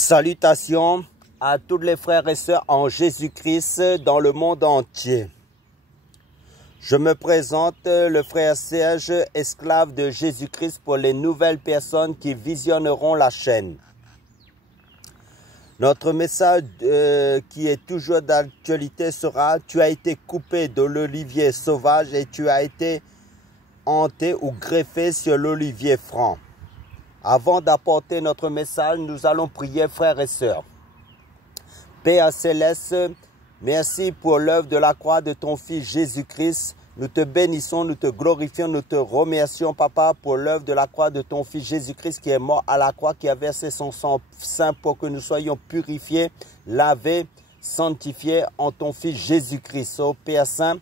Salutations à tous les frères et sœurs en Jésus-Christ dans le monde entier. Je me présente, le frère Serge, esclave de Jésus-Christ pour les nouvelles personnes qui visionneront la chaîne. Notre message qui est toujours d'actualité sera « Tu as été coupé de l'olivier sauvage et tu as été hanté ou greffé sur l'olivier franc ». Avant d'apporter notre message, nous allons prier, frères et sœurs. Père céleste, merci pour l'œuvre de la croix de ton Fils Jésus-Christ. Nous te bénissons, nous te glorifions, nous te remercions, Papa, pour l'œuvre de la croix de ton Fils Jésus-Christ qui est mort à la croix, qui a versé son sang saint pour que nous soyons purifiés, lavés, sanctifiés en ton Fils Jésus-Christ. Ô Père Saint,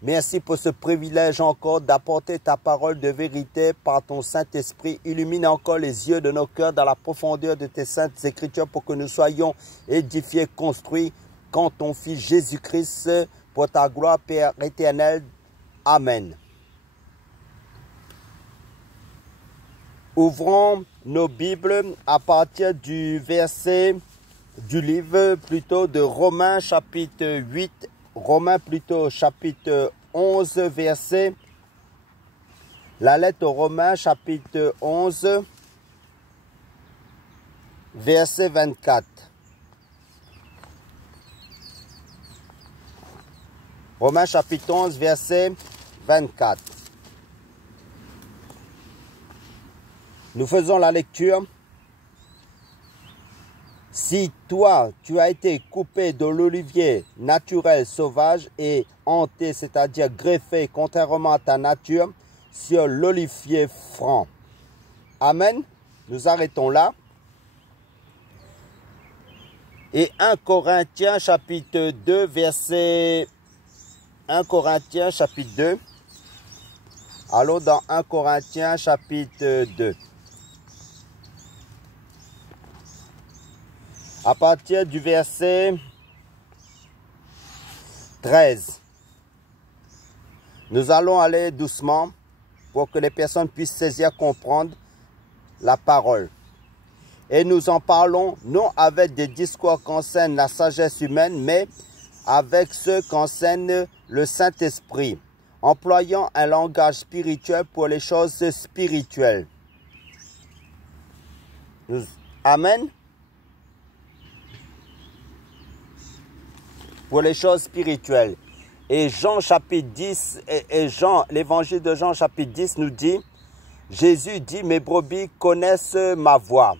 merci pour ce privilège encore d'apporter ta parole de vérité par ton Saint-Esprit. Illumine encore les yeux de nos cœurs dans la profondeur de tes saintes écritures pour que nous soyons édifiés, construits qu'en ton Fils Jésus-Christ pour ta gloire, Père éternel. Amen. Ouvrons nos Bibles à partir du verset du livre plutôt de Romains chapitre 8. Romains plutôt chapitre 11 verset. La lettre aux Romains chapitre 11 verset 24. Romains chapitre 11 verset 24. Nous faisons la lecture. Si toi, tu as été coupé de l'olivier naturel sauvage et hanté, c'est-à-dire greffé contrairement à ta nature, sur l'olivier franc. Amen. Nous arrêtons là. Et 1 Corinthiens chapitre 2, verset 1 Corinthiens chapitre 2. Allons dans 1 Corinthiens chapitre 2. À partir du verset 13. Nous allons aller doucement pour que les personnes puissent saisir, comprendre la parole. Et nous en parlons non avec des discours qu'enseigne la sagesse humaine, mais avec ceux qu'enseigne le Saint-Esprit, employant un langage spirituel pour les choses spirituelles. Amen. Pour les choses spirituelles. Et Jean chapitre 10, et Jean, l'évangile de Jean chapitre 10 nous dit, Jésus dit, mes brebis connaissent ma voix.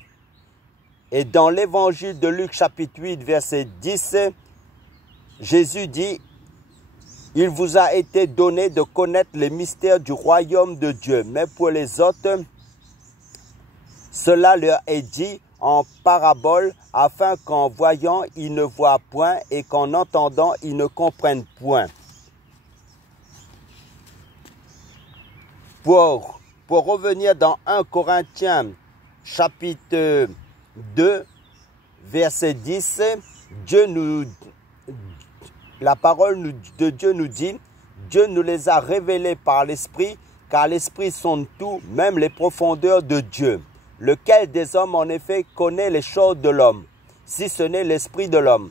Et dans l'évangile de Luc chapitre 8 verset 10, Jésus dit, il vous a été donné de connaître les mystères du royaume de Dieu. Mais pour les autres, cela leur est dit en parabole, afin qu'en voyant, ils ne voient point et qu'en entendant, ils ne comprennent point. Pour revenir dans 1 Corinthiens chapitre 2, verset 10, la parole de Dieu nous dit, Dieu nous les a révélés par l'Esprit, car l'Esprit sonde tout, même les profondeurs de Dieu. Lequel des hommes en effet connaît les choses de l'homme, si ce n'est l'esprit de l'homme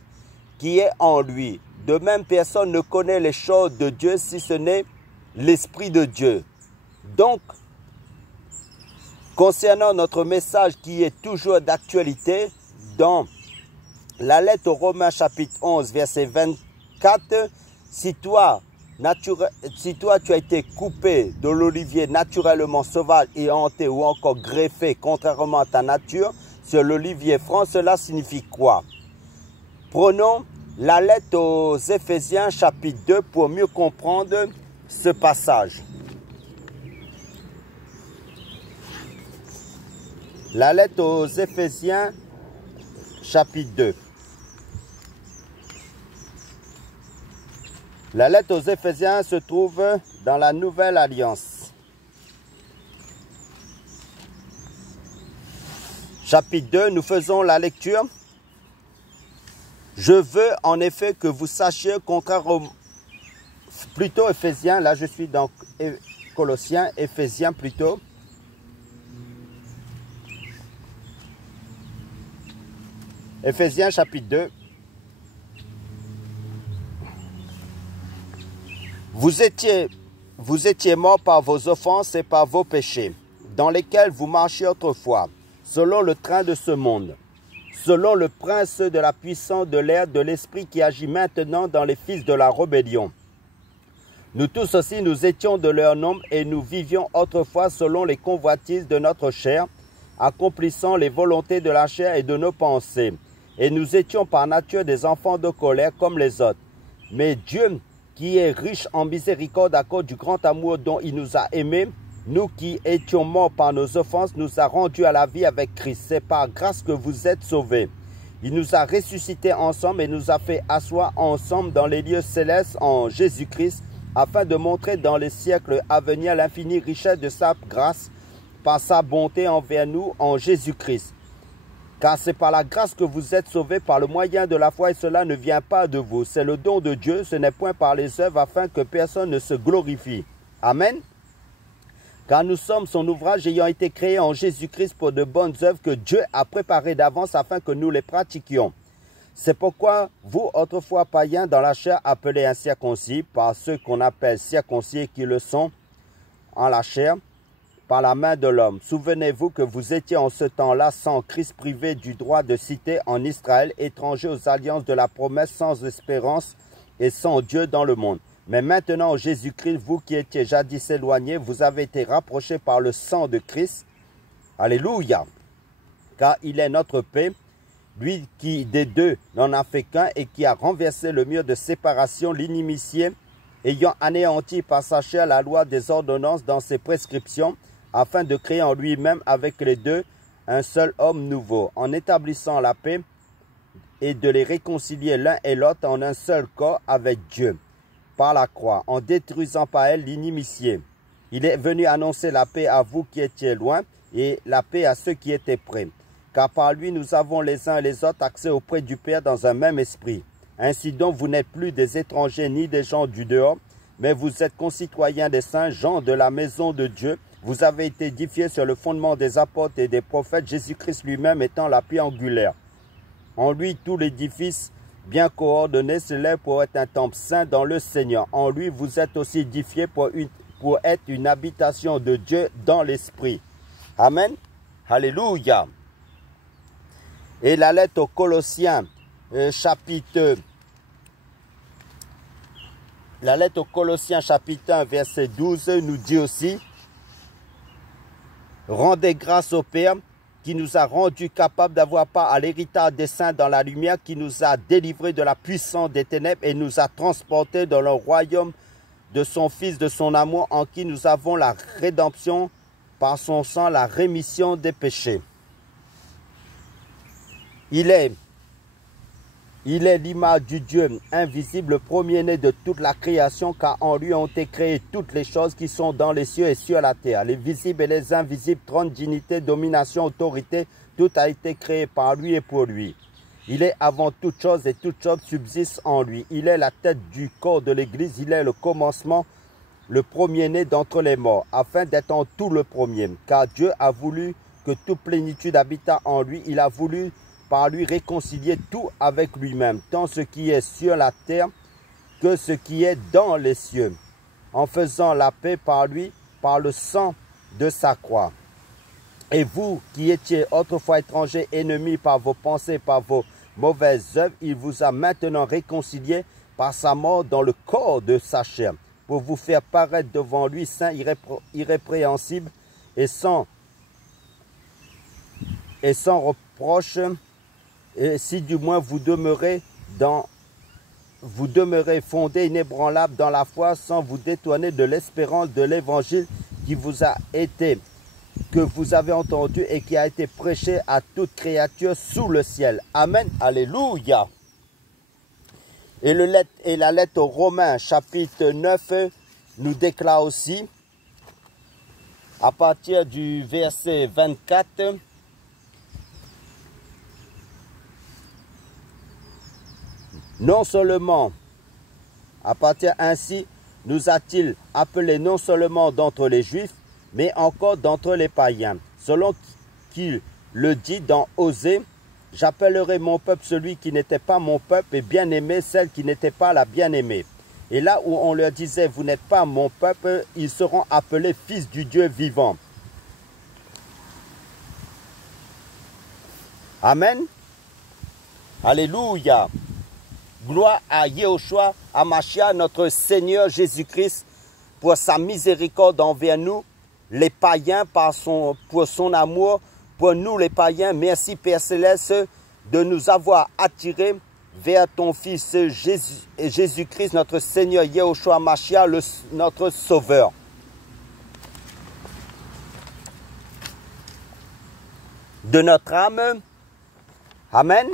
qui est en lui. De même, personne ne connaît les choses de Dieu, si ce n'est l'esprit de Dieu. Donc, concernant notre message qui est toujours d'actualité, dans la lettre aux Romains chapitre 11, verset 24, si toi tu as été coupé de l'olivier naturellement sauvage et hanté ou encore greffé contrairement à ta nature sur l'olivier franc, cela signifie quoi? Prenons la lettre aux Éphésiens chapitre 2 pour mieux comprendre ce passage. La lettre aux Éphésiens chapitre 2. La lettre aux Éphésiens se trouve dans la Nouvelle Alliance. Chapitre 2, nous faisons la lecture. Je veux en effet que vous sachiez, contrairement, plutôt Éphésiens, là je suis dans Colossiens, Éphésiens plutôt. Éphésiens chapitre 2. Vous étiez morts par vos offenses et par vos péchés, dans lesquels vous marchiez autrefois, selon le train de ce monde, selon le prince de la puissance de l'air de l'esprit qui agit maintenant dans les fils de la rébellion. Nous tous aussi, nous étions de leur nombre et nous vivions autrefois selon les convoitises de notre chair, accomplissant les volontés de la chair et de nos pensées. Et nous étions par nature des enfants de colère comme les autres. Mais Dieu, qui est riche en miséricorde à cause du grand amour dont il nous a aimés, nous qui étions morts par nos offenses, nous a rendus à la vie avec Christ. C'est par grâce que vous êtes sauvés. Il nous a ressuscités ensemble et nous a fait asseoir ensemble dans les lieux célestes en Jésus-Christ, afin de montrer dans les siècles à venir l'infinie richesse de sa grâce par sa bonté envers nous en Jésus-Christ. Car c'est par la grâce que vous êtes sauvés par le moyen de la foi et cela ne vient pas de vous. C'est le don de Dieu, ce n'est point par les œuvres afin que personne ne se glorifie. Amen. Car nous sommes son ouvrage ayant été créé en Jésus-Christ pour de bonnes œuvres que Dieu a préparées d'avance afin que nous les pratiquions. C'est pourquoi vous, autrefois païens dans la chair, appelés incirconcis, par ceux qu'on appelle circoncis et qui le sont en la chair, par la main de l'homme. Souvenez-vous que vous étiez en ce temps-là sans Christ, privés du droit de cité en Israël, étrangers aux alliances de la promesse, sans espérance et sans Dieu dans le monde. Mais maintenant, en Jésus-Christ, vous qui étiez jadis éloignés, vous avez été rapprochés par le sang de Christ. Alléluia! Car il est notre paix, lui qui des deux n'en a fait qu'un et qui a renversé le mur de séparation, l'inimitié, ayant anéanti par sa chair la loi des ordonnances dans ses prescriptions, afin de créer en lui-même avec les deux un seul homme nouveau, en établissant la paix et de les réconcilier l'un et l'autre en un seul corps avec Dieu, par la croix, en détruisant par elle l'inimitié. Il est venu annoncer la paix à vous qui étiez loin et la paix à ceux qui étaient près. Car par lui, nous avons les uns et les autres accès auprès du Père dans un même esprit. Ainsi donc, vous n'êtes plus des étrangers ni des gens du dehors, mais vous êtes concitoyens des saints, gens de la maison de Dieu. Vous avez été édifiés sur le fondement des apôtres et des prophètes, Jésus-Christ lui-même étant la pierre angulaire. En lui, tout l'édifice, bien coordonné, s'élève pour être un temple saint dans le Seigneur. En lui, vous êtes aussi édifiés pour être une habitation de Dieu dans l'esprit. Amen. Alléluia. Et la lettre aux Colossiens, chapitre 1, verset 12, nous dit aussi: rendez grâce au Père qui nous a rendus capables d'avoir part à l'héritage des saints dans la lumière, qui nous a délivrés de la puissance des ténèbres et nous a transportés dans le royaume de son Fils, de son amour, en qui nous avons la rédemption par son sang, la rémission des péchés. Il est l'image du Dieu invisible, le premier-né de toute la création, car en lui ont été créées toutes les choses qui sont dans les cieux et sur la terre, les visibles et les invisibles, trône, dignité, domination, autorité, tout a été créé par lui et pour lui. Il est avant toute chose et toute chose subsiste en lui. Il est la tête du corps de l'Église, il est le commencement, le premier-né d'entre les morts, afin d'être en tout le premier. Car Dieu a voulu que toute plénitude habitât en lui, il a voulu par lui réconcilier tout avec lui-même, tant ce qui est sur la terre que ce qui est dans les cieux, en faisant la paix par lui, par le sang de sa croix. Et vous qui étiez autrefois étrangers, ennemis par vos pensées, par vos mauvaises œuvres, il vous a maintenant réconciliés par sa mort dans le corps de sa chair, pour vous faire paraître devant lui saint, irrépréhensible et sans reproche, et si du moins vous demeurez fondés, inébranlables dans la foi, sans vous détourner de l'espérance de l'évangile qui vous a été, que vous avez entendu et qui a été prêché à toute créature sous le ciel. Amen. Alléluia. Et la lettre aux Romains, chapitre 9, nous déclare aussi, à partir du verset 24, non seulement, à partir ainsi, nous a-t-il appelés non seulement d'entre les Juifs, mais encore d'entre les païens, selon qu'il le dit dans Osée, J'appellerai mon peuple celui qui n'était pas mon peuple et bien-aimé celle qui n'était pas la bien-aimée. Et là où on leur disait, vous n'êtes pas mon peuple, ils seront appelés fils du Dieu vivant. Amen. Alléluia. Gloire à Yehoshua, à Mashiach, notre Seigneur Jésus-Christ, pour sa miséricorde envers nous, les païens, pour son amour, pour nous les païens. Merci Père Céleste de nous avoir attirés vers ton Fils Jésus-Christ, notre Seigneur Yehoshua Mashiach, notre Sauveur. De notre âme, amen,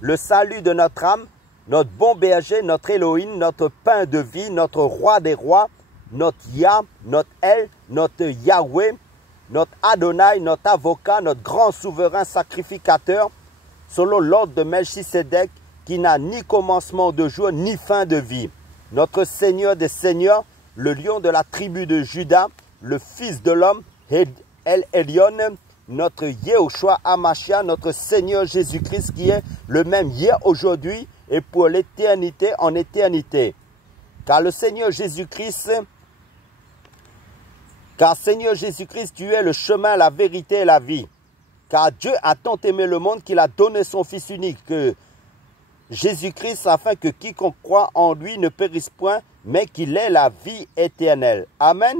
le salut de notre âme, notre bon berger, notre Elohim, notre pain de vie, notre roi des rois, notre Yah, notre El, notre Yahweh, notre Adonai, notre avocat, notre grand souverain sacrificateur, selon l'ordre de Melchisedec, qui n'a ni commencement de jour, ni fin de vie. Notre Seigneur des Seigneurs, le lion de la tribu de Juda, le Fils de l'homme, El Elyon, notre Yehoshua Hamashiach, notre Seigneur Jésus-Christ, qui est le même hier, aujourd'hui et pour l'éternité en éternité. Car Seigneur Jésus-Christ, tu es le chemin, la vérité et la vie. Car Dieu a tant aimé le monde qu'il a donné son Fils unique, Jésus-Christ, afin que quiconque croit en lui ne périsse point, mais qu'il ait la vie éternelle. Amen.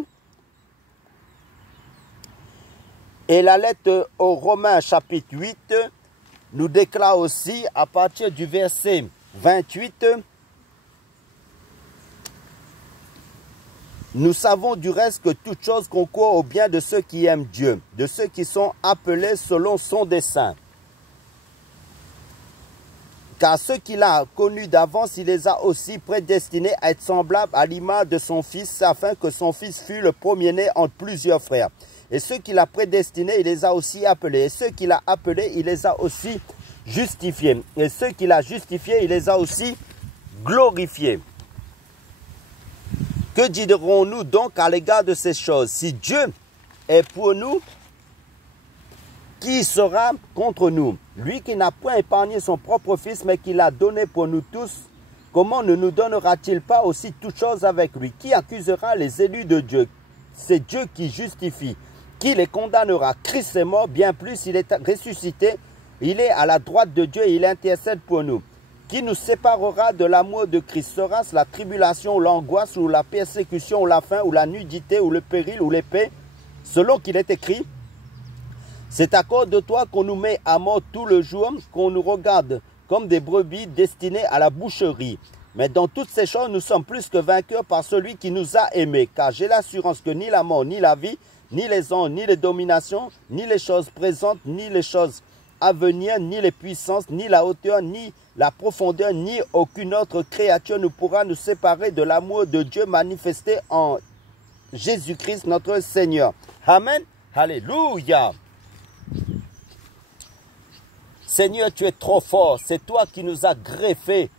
Et la lettre aux Romains chapitre 8 nous déclare aussi à partir du verset 28, nous savons du reste que toute chose concourt au bien de ceux qui aiment Dieu, de ceux qui sont appelés selon son dessein. Car ceux qu'il a connus d'avance, il les a aussi prédestinés à être semblables à l'image de son Fils, afin que son Fils fût le premier-né entre plusieurs frères. Et ceux qu'il a prédestinés, il les a aussi appelés. Et ceux qu'il a appelés, il les a aussi justifiés. Et ceux qu'il a justifiés, il les a aussi glorifiés. Que dirons-nous donc à l'égard de ces choses? Si Dieu est pour nous, qui sera contre nous? Lui qui n'a point épargné son propre Fils, mais qui l'a donné pour nous tous, comment ne nous donnera-t-il pas aussi toutes choses avec lui? Qui accusera les élus de Dieu? C'est Dieu qui justifie. Qui les condamnera? Christ est mort, bien plus, il est ressuscité. Il est à la droite de Dieu et il intercède pour nous. Qui nous séparera de l'amour de Christ? Sera-ce la tribulation, ou l'angoisse, ou la persécution, ou la faim, ou la nudité, ou le péril, ou l'épée? Selon qu'il est écrit, c'est à cause de toi qu'on nous met à mort tout le jour, qu'on nous regarde comme des brebis destinées à la boucherie. Mais dans toutes ces choses, nous sommes plus que vainqueurs par celui qui nous a aimés. Car j'ai l'assurance que ni la mort, ni la vie, ni les anges, ni les dominations, ni les choses présentes, ni les choses à venir, ni les puissances, ni la hauteur, ni la profondeur, ni aucune autre créature ne pourra nous séparer de l'amour de Dieu manifesté en Jésus-Christ notre Seigneur. Amen. Alléluia. Seigneur, tu es trop fort. C'est toi qui nous as greffés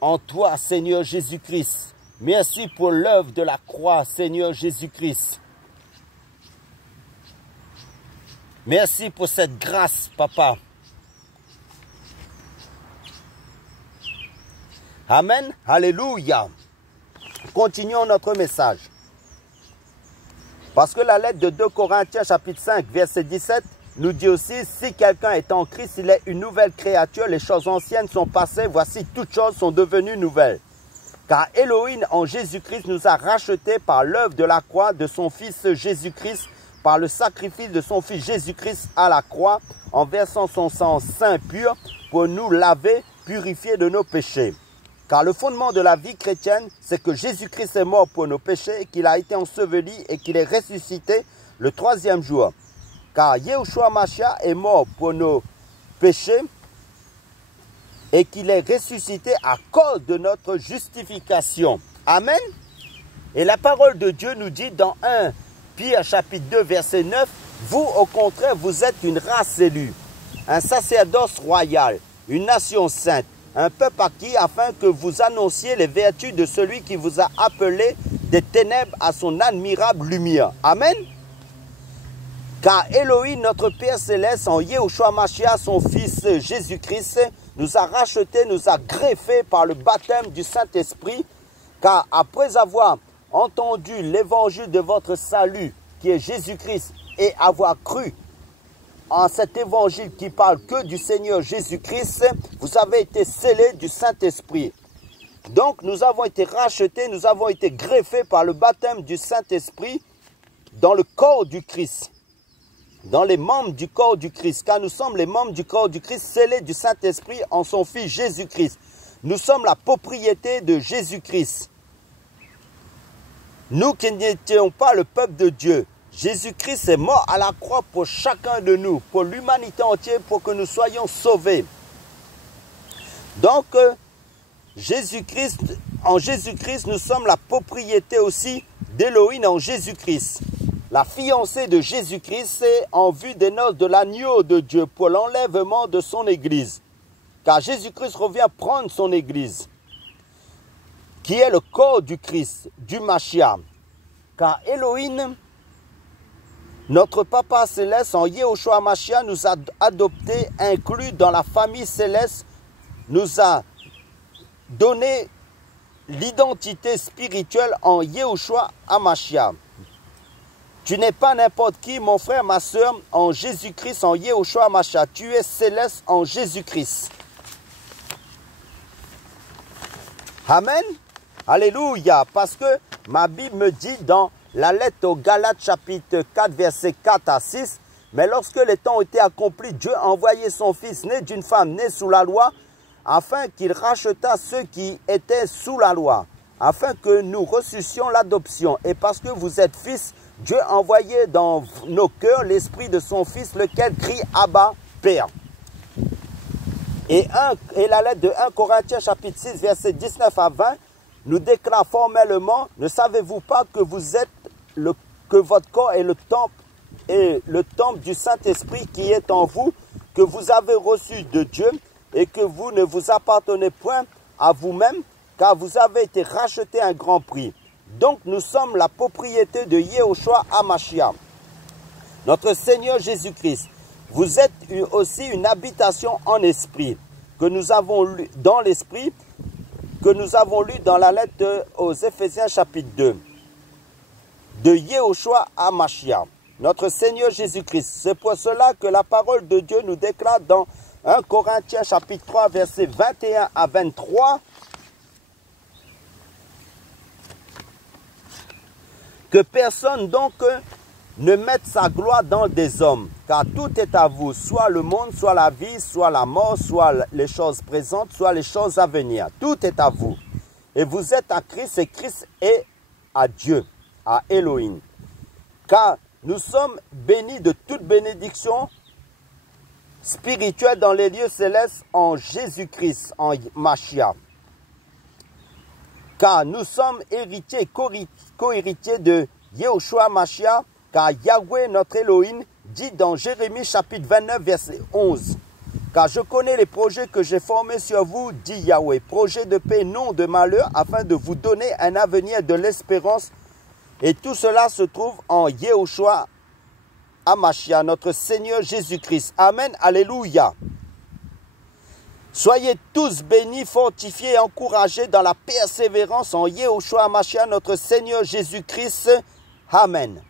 en toi, Seigneur Jésus-Christ. Merci pour l'œuvre de la croix, Seigneur Jésus-Christ. Merci pour cette grâce, Papa. Amen. Alléluia. Continuons notre message. Parce que la lettre de 2 Corinthiens chapitre 5 verset 17 nous dit aussi, si quelqu'un est en Christ, il est une nouvelle créature, les choses anciennes sont passées, voici toutes choses sont devenues nouvelles. Car Elohim en Jésus-Christ nous a rachetés par l'œuvre de la croix de son Fils Jésus-Christ, par le sacrifice de son Fils Jésus-Christ à la croix, en versant son sang saint pur pour nous laver, purifier de nos péchés. Car le fondement de la vie chrétienne, c'est que Jésus-Christ est mort pour nos péchés, qu'il a été enseveli et qu'il est ressuscité le troisième jour. Car Yehoshua Mashiach est mort pour nos péchés et qu'il est ressuscité à cause de notre justification. Amen. Et la parole de Dieu nous dit dans 1 Pierre chapitre 2 verset 9, vous au contraire vous êtes une race élue, un sacerdoce royal, une nation sainte, un peuple acquis afin que vous annonciez les vertus de celui qui vous a appelé des ténèbres à son admirable lumière. Amen. Car Elohim, notre Père Céleste, en Yehoshua Mashiach, son Fils Jésus-Christ, nous a rachetés, nous a greffés par le baptême du Saint-Esprit. Car après avoir entendu l'évangile de votre salut, qui est Jésus-Christ, et avoir cru en cet évangile qui parle que du Seigneur Jésus-Christ, vous avez été scellés du Saint-Esprit. Donc nous avons été rachetés, nous avons été greffés par le baptême du Saint-Esprit dans le corps du Christ. Dans les membres du corps du Christ, car nous sommes les membres du corps du Christ, scellés du Saint-Esprit en son Fils Jésus-Christ. Nous sommes la propriété de Jésus-Christ. Nous qui n'étions pas le peuple de Dieu, Jésus-Christ est mort à la croix pour chacun de nous, pour l'humanité entière, pour que nous soyons sauvés. Donc, en Jésus-Christ, nous sommes la propriété aussi d'Élohim en Jésus-Christ. La fiancée de Jésus-Christ est en vue des noces de l'agneau de Dieu pour l'enlèvement de son Église. Car Jésus-Christ revient prendre son Église, qui est le corps du Christ, du Mashiach. Car Elohim, notre Papa Céleste, en Yehoshua Mashiach, nous a adoptés, inclus dans la famille céleste, nous a donné l'identité spirituelle en Yehoshua Mashiach. Tu n'es pas n'importe qui, mon frère, ma soeur, en Jésus-Christ, en Yehoshua Mashiach. Tu es céleste en Jésus-Christ. Amen. Alléluia. Parce que ma Bible me dit dans la lettre aux Galates chapitre 4, versets 4 à 6, « Mais lorsque les temps ont été accomplis, Dieu a envoyé son Fils, né d'une femme, né sous la loi, afin qu'il rachetât ceux qui étaient sous la loi, afin que nous reçussions l'adoption. Et parce que vous êtes fils, Dieu a envoyé dans nos cœurs l'esprit de son Fils, lequel crie « Abba, Père ». Et la lettre de 1 Corinthiens chapitre 6, verset 19 à 20, nous déclare formellement, ne savez-vous pas que que votre corps est le temple du Saint-Esprit qui est en vous, que vous avez reçu de Dieu, et que vous ne vous appartenez point à vous-même, car vous avez été rachetés à un grand prix. Donc nous sommes la propriété de Yehoshua Mashiach, notre Seigneur Jésus-Christ. Vous êtes aussi une habitation en esprit, que nous avons lu dans l'esprit, que nous avons lu dans la lettre aux Éphésiens chapitre 2, de Yehoshua Mashiach, notre Seigneur Jésus-Christ. C'est pour cela que la parole de Dieu nous déclare dans 1 Corinthiens chapitre 3, versets 21 à 23, que personne donc ne mette sa gloire dans des hommes, car tout est à vous, soit le monde, soit la vie, soit la mort, soit les choses présentes, soit les choses à venir. Tout est à vous. Et vous êtes à Christ, et Christ est à Dieu, à Elohim. Car nous sommes bénis de toute bénédiction spirituelle dans les lieux célestes en Jésus-Christ, en Mashiach. Car nous sommes héritiers, co-héritiers de Yehoshua Mashiach, car Yahweh, notre Elohim, dit dans Jérémie chapitre 29, verset 11. Car je connais les projets que j'ai formés sur vous, dit Yahweh, projets de paix, non de malheur, afin de vous donner un avenir de l'espérance. Et tout cela se trouve en Yehoshua Mashiach, notre Seigneur Jésus-Christ. Amen, alléluia. Soyez tous bénis, fortifiés et encouragés dans la persévérance en Yehoshua Mashiach, notre Seigneur Jésus-Christ. Amen.